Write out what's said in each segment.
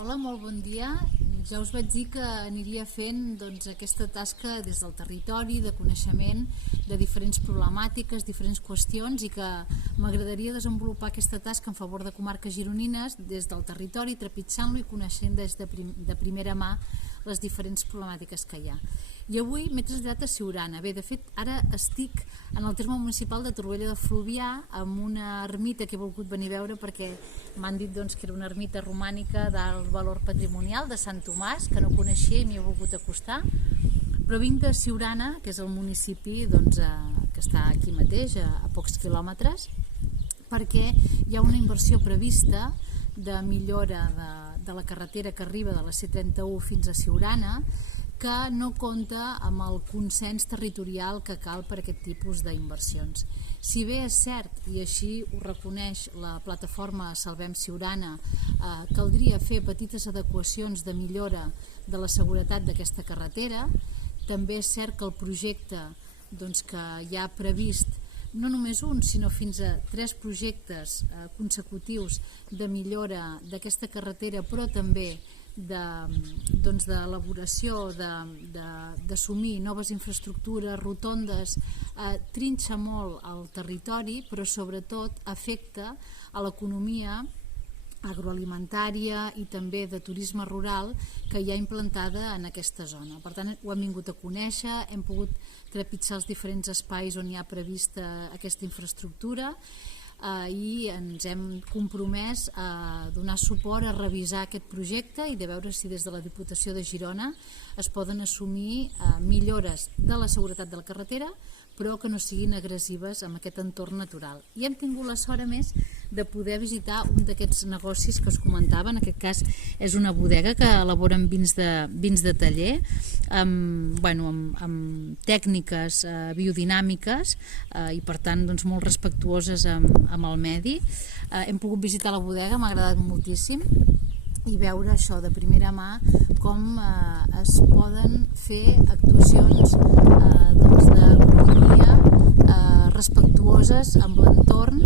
Hola, molt bon dia. Ja us vaig dir que aniria fent aquesta tasca des del territori, de coneixement de diferents problemàtiques, diferents qüestions, i que m'agradaria desenvolupar aquesta tasca en favor de comarques gironines des del territori, trepitjant-lo i coneixent de primera mà les diferents problemàtiques que hi ha. I avui m'he traslladat a Siurana. Bé, de fet, ara estic en el terme municipal de Torroella de Fluvià amb una ermita que he volgut venir a veure perquè m'han dit que era una ermita romànica d'alt valor patrimonial de Sant Tomàs, que no coneixia i m'hi he volgut acostar. Però vinc de Siurana, que és el municipi que està aquí mateix, a pocs quilòmetres, perquè hi ha una inversió prevista de millora de la carretera que arriba de la C31 fins a Siurana, que no compta amb el consens territorial que cal per aquest tipus d'inversions. Si bé és cert, i així ho reconeix la plataforma Salvem Siurana, caldria fer petites adequacions de millora de la seguretat d'aquesta carretera, també és cert que el projecte que hi ha previst no només un, sinó fins a 3 projectes consecutius de millora d'aquesta carretera, però també d'elaboració, d'assumir noves infraestructures, rotondes, trinxa molt el territori, però sobretot afecta a l'economia agroalimentària i també de turisme rural que hi ha implantada en aquesta zona. Per tant, ho hem vingut a conèixer, hem pogut trepitjar els diferents espais on hi ha prevista aquesta infraestructura i ens hem compromès a donar suport, a revisar aquest projecte i de veure si des de la Diputació de Girona es poden assumir millores de la seguretat de la carretera, però que no siguin agressives amb aquest entorn natural. I hem tingut la sort, a més, de poder visitar un d'aquests negocis que us comentava. En aquest cas és una bodega que elaboren vins de taller amb tècniques biodinàmiques i per tant molt respectuoses amb el medi. Hem pogut visitar la bodega, m'ha agradat moltíssim, i veure això de primera mà, com es poden fer actuacions d'agronomia respectuoses amb l'entorn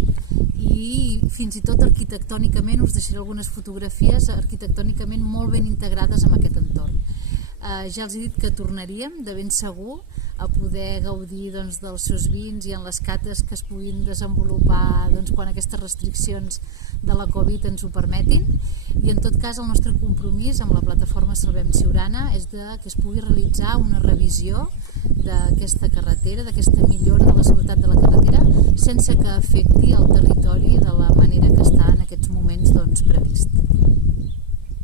i fins i tot arquitectònicament, us deixaré algunes fotografies, arquitectònicament molt ben integrades amb aquest entorn. Ja els he dit que tornaríem, de ben segur, a poder gaudir dels seus vins i en les cates que es puguin desenvolupar quan aquestes restriccions de la Covid ens ho permetin. I en tot cas el nostre compromís amb la plataforma Salvem Siurana és que es pugui realitzar una revisió d'aquesta carretera, d'aquesta millora de la seguretat de la carretera, sense que afecti el territori de la manera que està en aquests moments previst.